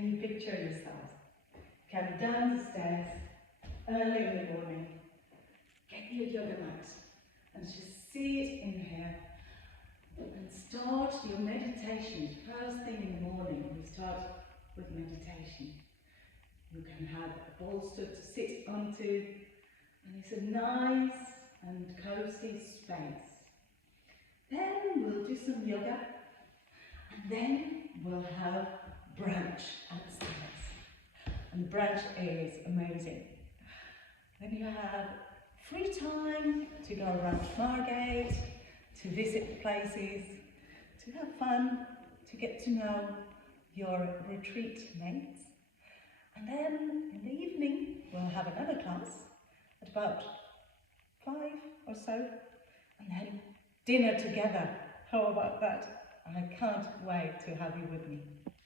Can you picture yourself? Come down the stairs early in the morning, get your yoga mat and just sit in here and start your meditation. First thing in the morning, we start with meditation. You can have a bolster to sit onto, and it's a nice and cozy space. Then we'll do some yoga, and then we'll have brunch upstairs. And the brunch is amazing. Then you have free time to go around Margate, to visit places, to have fun, to get to know your retreat mates. And then in the evening, we'll have another class at about 5 or so, and then dinner together. How about that? I can't wait to have you with me.